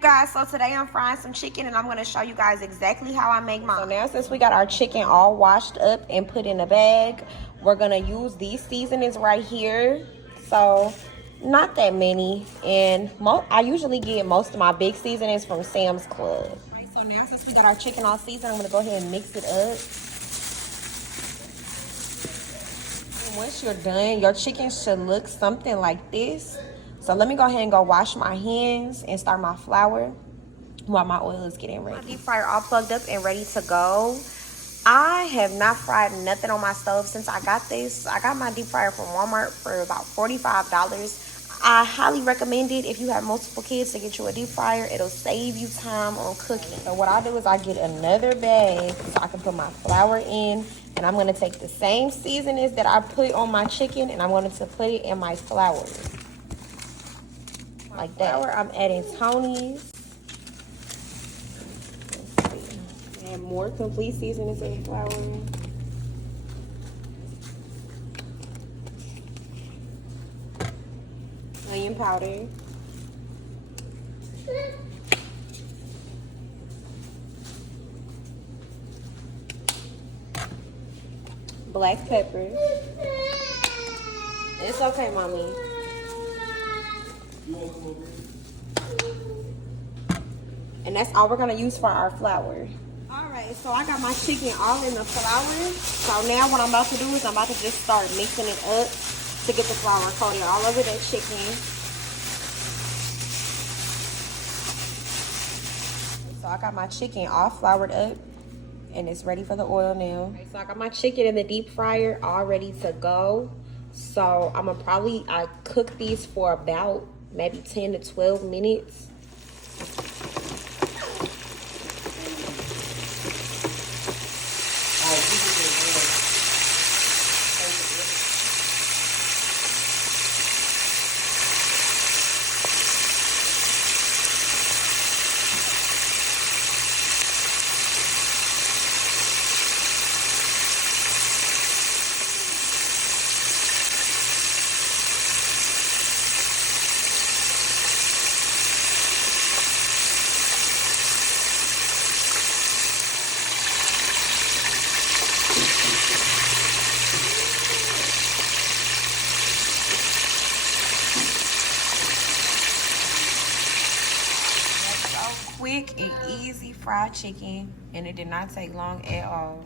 Guys, so today I'm frying some chicken and I'm going to show you guys exactly how I make mine. So now since we got our chicken all washed up and put in a bag, we're going to use these seasonings right here. So not that many, and I usually get most of my big seasonings from Sam's Club. Right, so now since we got our chicken all seasoned, I'm going to go ahead and mix it up. And once you're done, your chicken should look something like this. So let me go ahead and go wash my hands and start my flour while my oil is getting ready. My deep fryer all plugged up and ready to go. I have not fried nothing on my stove since I got this. I got my deep fryer from Walmart for about $45. I highly recommend it if you have multiple kids to get you a deep fryer. It'll save you time on cooking. So what I do is I get another bag so I can put my flour in, and I'm going to take the same seasonings that I put on my chicken and I'm going to put it in my flour. Like that. Flour, I'm adding Tony's. Add more complete seasonings in the flour. Onion powder. Black pepper. It's okay, mommy. And that's all we're gonna use for our flour. Alright, so I got my chicken all in the flour. So now what I'm about to do is I'm about to just start mixing it up to get the flour coated all over that chicken. So I got my chicken all floured up and it's ready for the oil now. Okay, so I got my chicken in the deep fryer all ready to go. So I'm gonna I cook these for about maybe 10 to 12 minutes. Quick and easy fried chicken, and it did not take long at all.